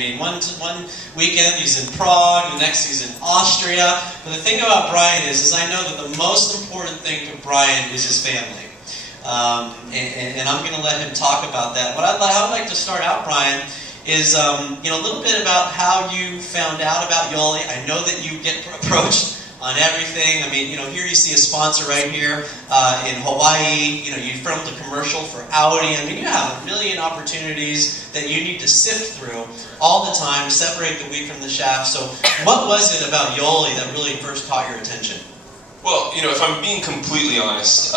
mean, one weekend he's in Prague, the next he's in Austria. But the thing about Bryan is I know that the most important thing to Bryan is his family. And I'm going to let him talk about that. What I would like to start out, Bryan, is a little bit about how you found out about Yoli. I know that you get approached on everything. I mean, here you see a sponsor right here in Hawaii. You filmed a commercial for Audi. I mean, you have a million opportunities that you need to sift through all the time to separate the wheat from the chaff. So what was it about Yoli that really first caught your attention? Well, if I'm being completely honest,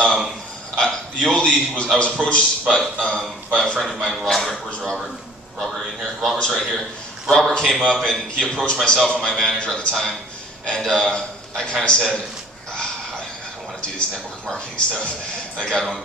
Yoli I was approached by a friend of mine, Robert. Where's Robert? Robert in here? Robert's right here. Robert came up and he approached myself and my manager at the time, and I kind of said, I don't want to do this network marketing stuff. Like, I don't,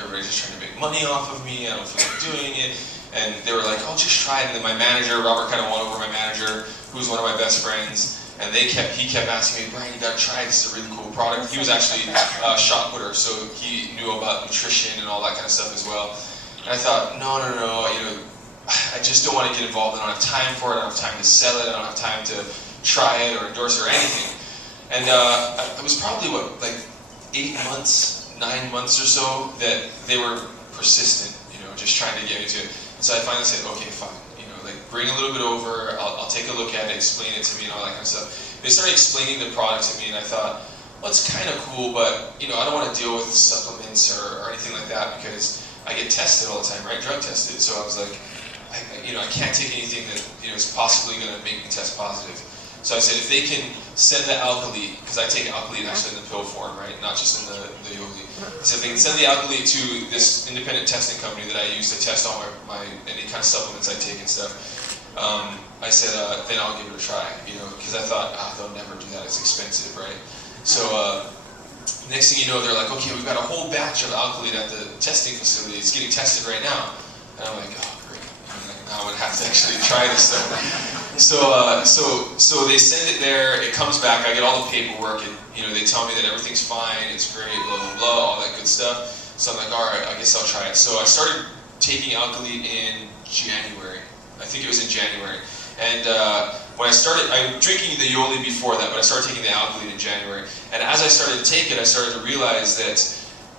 everybody's just trying to make money off of me. I don't feel like doing it. And they were like, oh, just try it. And then my manager, Robert, kind of won over my manager, who's one of my best friends. And he kept asking me, Bryan, you got to try it. This is a really cool product. He was actually a shot putter, so he knew about nutrition and all that kind of stuff as well. And I thought, no, I just don't want to get involved. I don't have time for it. I don't have time to sell it. I don't have time to try it or endorse it or anything. And it was probably, like 8 months, 9 months or so that they were persistent, just trying to get me to it. And so I finally said, okay, fine, like bring a little bit over, I'll take a look at it, explain it to me and all that kind of stuff. They started explaining the product to me and I thought, well, it's kind of cool, but I don't want to deal with supplements or anything like that because I get tested all the time, right? Drug tested. So I was like, I can't take anything that is possibly going to make me test positive. So I said, if they can send the alkali, because I take alkali actually in the pill form, right, not just in the Yoli. So if they can send the alkali to this independent testing company that I use to test all my any kind of supplements I take and stuff, I said, then I'll give it a try, because I thought, they'll never do that, it's expensive, right? So next thing you know, they're like, okay, we've got a whole batch of alkali at the testing facility, it's getting tested right now. And I'm like, oh, great, now I'm going to have to actually try this stuff. So they send it there, it comes back, I get all the paperwork, and they tell me that everything's fine, it's great, blah, blah, blah, all that good stuff. So I'm like, all right, I guess I'll try it. So I started taking alkali in January. I think it was in January. And when I'm drinking the Yoli before that, but I started taking the alkali in January. And as I started to take it, I started to realize that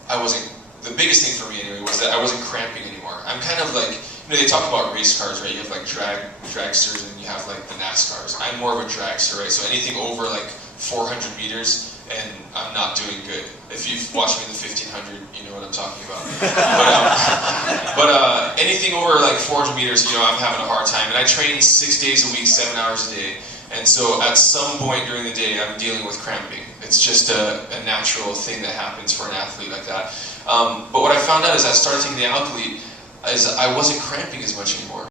the biggest thing for me anyway, was that I wasn't cramping anymore. I'm kind of like, they talk about race cars, right? You have like dragsters and you have like the NASCARs. I'm more of a dragster, right? So anything over like 400 meters and I'm not doing good. If you've watched me in the 1500, you know what I'm talking about. But anything over like 400 meters, I'm having a hard time. And I train 6 days a week, 7 hours a day. And so at some point during the day, I'm dealing with cramping. It's just a natural thing that happens for an athlete like that. But what I found out is I started taking the alkali, I wasn't cramping as much anymore.